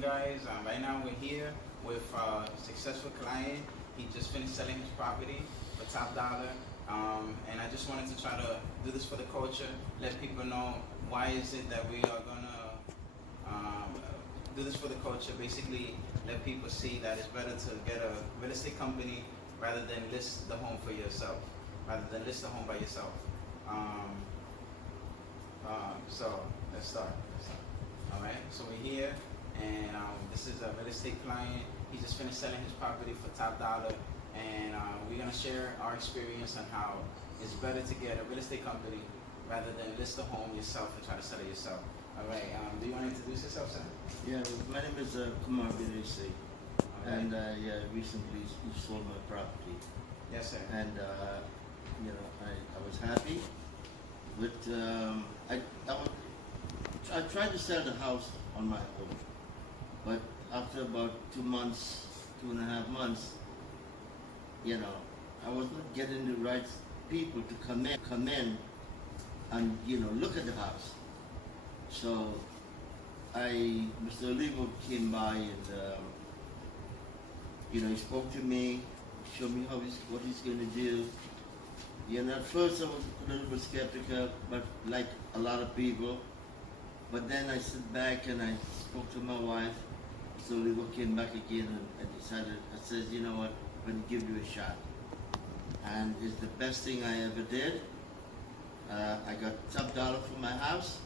doing, guys? Right now we're here with a successful client. He just finished selling his property for top dollar. And I just wanted to try to do this for the culture, let people know why is it that we are gonna do this for the culture. Basically, let people see that it's better to get a real estate company rather than list the home for yourself, rather than list the home by yourself. So let's start. All right. So we're here, and this is a real estate client. He just finished selling his property for top dollar, and we're gonna share our experience on how it's better to get a real estate company rather than list the home yourself and try to sell it yourself. All right. Do you want to introduce yourself, sir? Yeah, my name is Kumar Binesi, and recently sold my property. Yes, sir. And I was happy with I tried to sell the house on my own, but after about 2 months, 2.5 months, I was not getting the right people to come in and look at the house. So Mr. Olivo came by and he spoke to me, showed me what he's going to do. At first I was a little bit skeptical, but like a lot of people. But then I sit back and I spoke to my wife. So Olivo came back again and decided, I said, you know what, I'm going to give you a shot. And it's the best thing I ever did. I got top dollar for my house.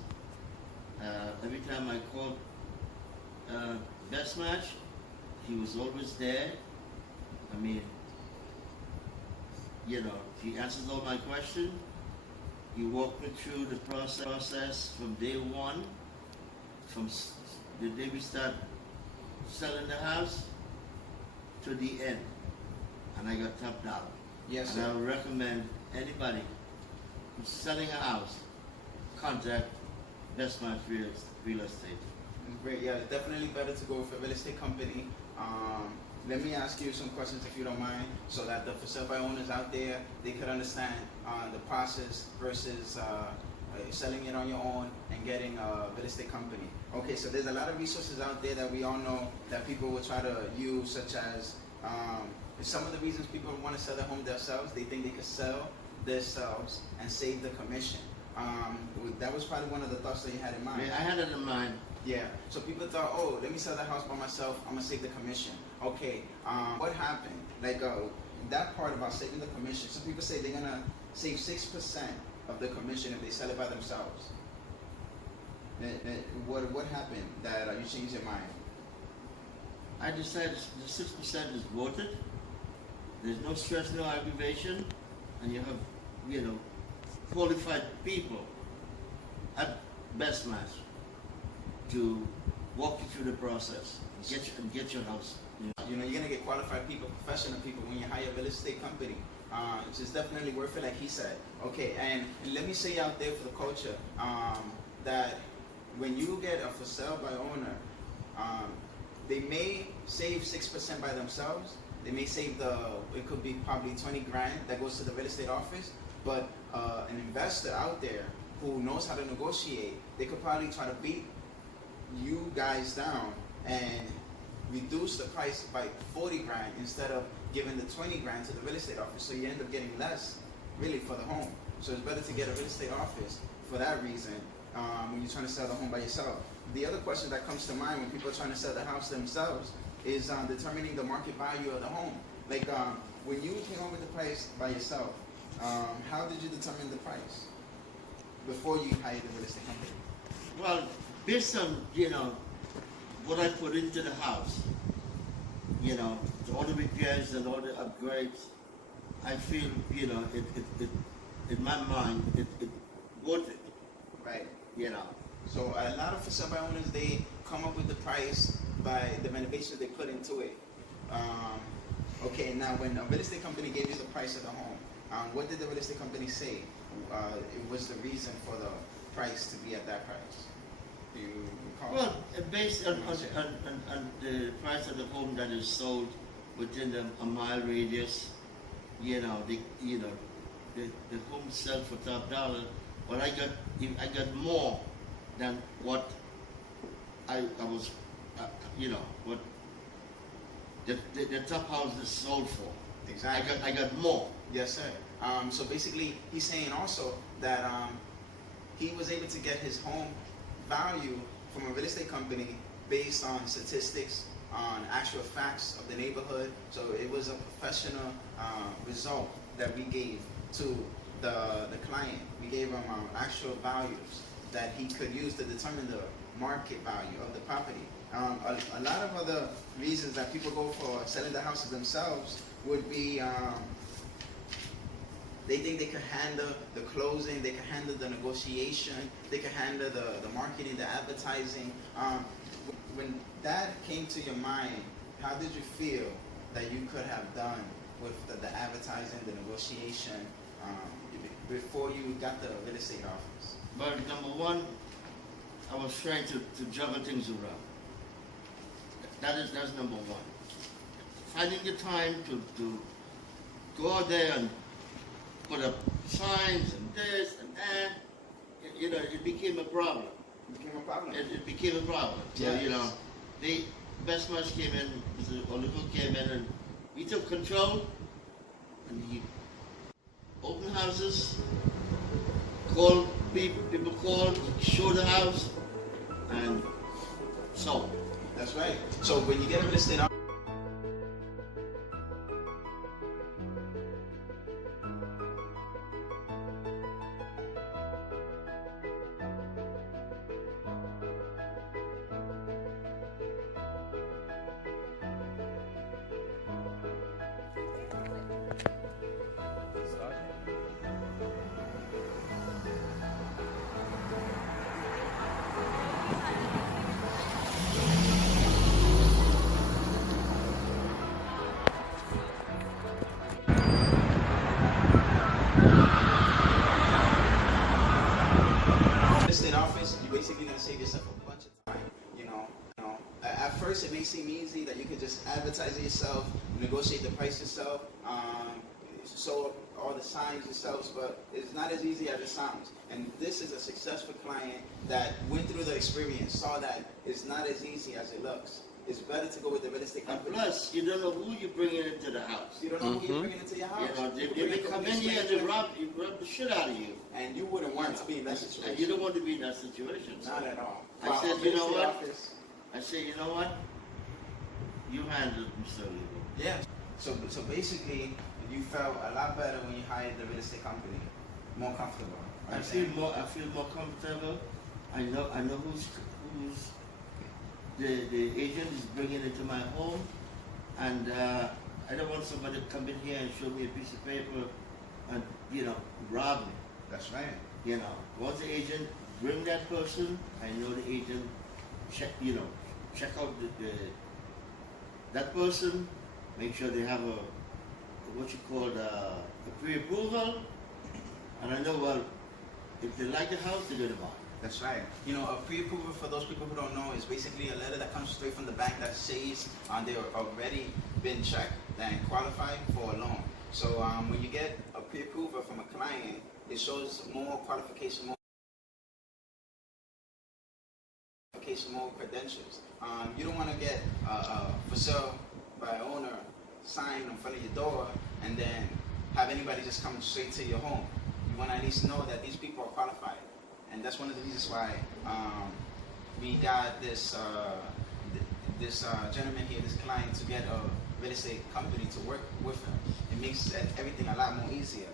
Every time I called Best Match, he was always there. I mean, he answers all my questions. He walked me through the process from day one, from the day we start selling the house to the end. And I got top dollar. Yes, and sir. I would recommend anybody who's selling a house, contact Best Match Real Estate. Great. Yeah, it's definitely better to go with a real estate company. Let me ask you some questions if you don't mind, so that the for sale by owners out there, they could understand the process versus selling it on your own and getting a real estate company. Okay, so there's a lot of resources out there that we all know that people will try to use, such as some of the reasons people want to sell their home themselves. They think they could sell themselves and save the commission. That was probably one of the thoughts that you had in mind. Yeah, I had it in mind. Yeah, so people thought, oh, let me sell the house by myself, I'm gonna save the commission. Okay, what happened? Like that part about saving the commission, some people say they're gonna save 6% of the commission if they sell it by themselves. What happened that you changed your mind? I decided the 6% is worth it. There's no stress, no aggravation, and you have, qualified people at Best Match to walk you through the process and get your house. You're gonna get qualified people, professional people when you hire a real estate company. It's definitely worth it, like he said. Okay, and let me say out there for the culture that when you get a for sale by owner, they may save 6% by themselves. They may save it could be probably 20 grand that goes to the real estate office, but an investor out there who knows how to negotiate, they could probably try to beat you guys down and reduce the price by 40 grand instead of giving the 20 grand to the real estate office. So you end up getting less really for the home. So it's better to get a real estate office for that reason when you're trying to sell the home by yourself. The other question that comes to mind when people are trying to sell the house themselves is determining the market value of the home. Like when you came up with the price by yourself, how did you determine the price before you hired the real estate company? Well, based on, what I put into the house, all the repairs and all the upgrades, I feel, in my mind, it worth it. Right. So a lot of for sale by owners, they come up with the price by the renovations they put into it. Okay, now when a real estate company gave you the price of the home, what did the real estate company say? It was the reason for the price to be at that price. Do you recall? Well, based on the price of the home that is sold within a mile radius, the home sell for top dollar, but I got more than what I was you know, what the top house is sold for. Exactly. I got more. Yes, sir. So basically, he's saying also that he was able to get his home value from a real estate company based on statistics, on actual facts of the neighborhood. So it was a professional result that we gave to the client. We gave him actual values that he could use to determine the market value of the property. A lot of other reasons that people go for selling the houses themselves would be they think they can handle the closing, they can handle the negotiation, they can handle the marketing, the advertising. When that came to your mind, how did you feel that you could have done with the advertising, the negotiation, before you got the real estate office? But number one, I was trying to juggle things around. That's number one. Finding the time to go out there and put up signs and this and that, you know, it became a problem. It became a problem. It became a problem. So, Yes. you know, the best man came in, Mr. Oliver came in, and he took control, and he opened houses, called people called, showed the house, and sold. That's right. So when you get a real estate office, you're basically gonna save yourself a bunch of time. You know, at first it may seem easy that you can just advertise it yourself, negotiate the price yourself, sew all the signs yourselves, but it's not as easy as it sounds. And this is a successful client that went through the experience, saw that it's not as easy as it looks. It's better to go with the real estate And company. plus, you don't know who you're bringing into the house. You don't know who you're bringing into your house. You know, People they bring come in companies here and straight they in, rob the shit out of you. and you wouldn't want to be in that situation. And you don't want to be in that situation. So Not at all. I said, Our you know real estate what? office- I say, you know what? You handle it, Mr. Oliver. Yeah. So basically, you felt a lot better when you hired the real estate company, more comfortable. I feel more comfortable. I know who's the agent is bringing into my home, and I don't want somebody to come in here and show me a piece of paper and, you know, rob me. That's right. You know, once the agent bring that person, I know the agent check out that person, make sure they have a pre-approval, and I know, well, if they like the house, they're gonna buy. That's right. You know, a pre-approval, for those people who don't know, is basically a letter that comes straight from the bank that says they've already been checked and qualified for a loan. So when you get a pre-approval from a client, it shows more qualification, more credentials. You don't want to get for sale by owner sign in front of your door and then have anybody just come straight to your home. You want to at least know that these people are qualified. And that's one of the reasons why we got this gentleman here, this client, to get a real estate company to work with him. It makes everything a lot more easier.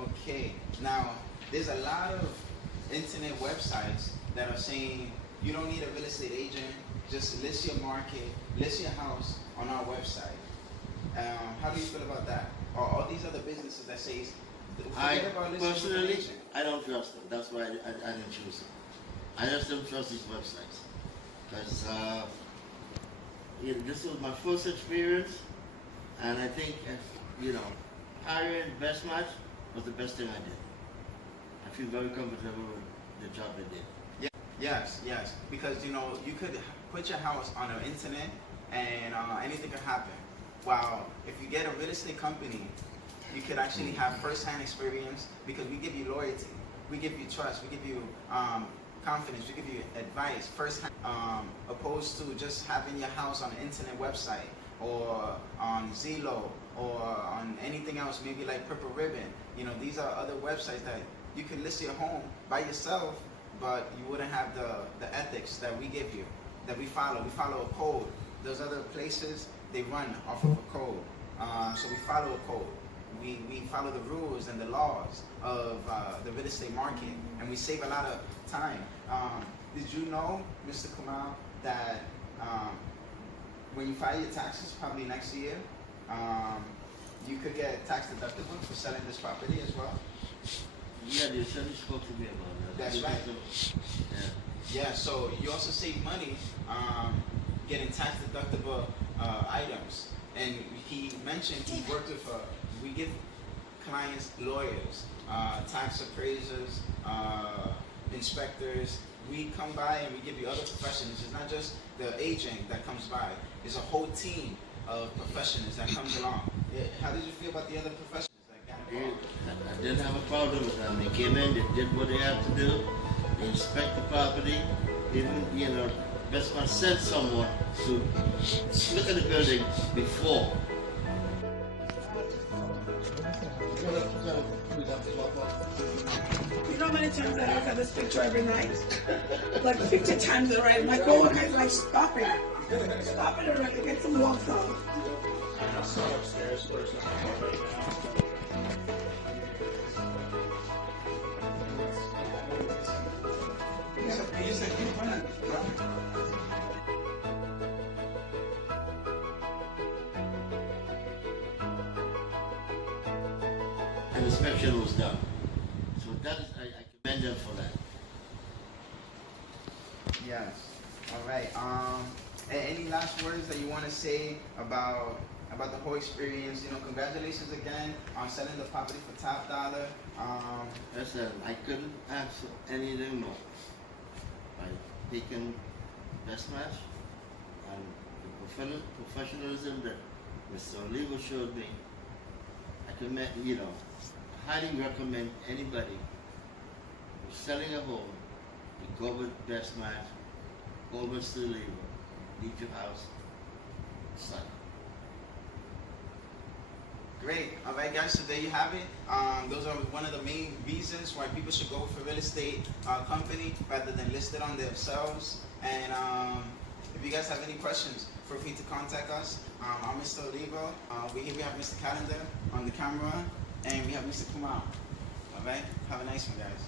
Okay, now there's a lot of internet websites that are saying you don't need a real estate agent, just list your market, list your house on our website. How do you feel about that? Or all these other businesses that say, Personally, I don't trust them. That's why I didn't choose them. I just don't trust these websites. Because this was my first experience, and I think, hiring Best Match was the best thing I did. I feel very comfortable with the job I did. Yes, because you could put your house on the internet and anything could happen. While if you get a real estate company, you could actually have first-hand experience because we give you loyalty, we give you trust, we give you confidence. We give you advice firsthand, opposed to just having your house on an internet website or on Zillow or on anything else, maybe like Purple Ribbon. You know, these are other websites that you can list your home by yourself, but you wouldn't have the ethics that we give you, that we follow. We follow a code. Those other places, they run off of a code. So we follow a code. We follow the rules and the laws of the real estate market, and we save a lot of time. Did you know, Mr. Kumar, that when you file your taxes, probably next year, you could get tax deductible for selling this property as well? Yeah, the attorney spoke to me about that. That's right. Yeah. Yeah, so you also save money getting tax deductible items. And he mentioned he worked with, we give clients lawyers, tax appraisers, inspectors. We come by and we give you other professionals. It's not just the agent that comes by. It's a whole team of professionals that comes along. Yeah, how did you feel about the other professionals that got involved? I didn't have a problem with them. They came in, they did what they had to do. They inspect the property. Even, Best Man sent someone to look at the building before. You know how many times I look at this picture every night? Like 50 times already. My coworker is like, stop it. Stop it already. Get some walks on. Upstairs first. An inspection was done. So that is, I commend them for that. Yes. All right. Any last words that you want to say about the whole experience? Congratulations again on selling the property for top dollar. Listen, I couldn't ask for anything more. By taking best match and the professionalism that Mr. Olivo showed me, I commend, highly recommend anybody who's selling a home to go with best match, go with Mr. Olivo, leave your house, site. Great. All right, guys. So there you have it. Those are one of the main reasons why people should go for real estate company rather than list it on themselves. And if you guys have any questions, feel free to contact us. I'm Mr. Olivo. We have Mr. Calendar on the camera, and we have Mr. Kumar. All right. Have a nice one, guys.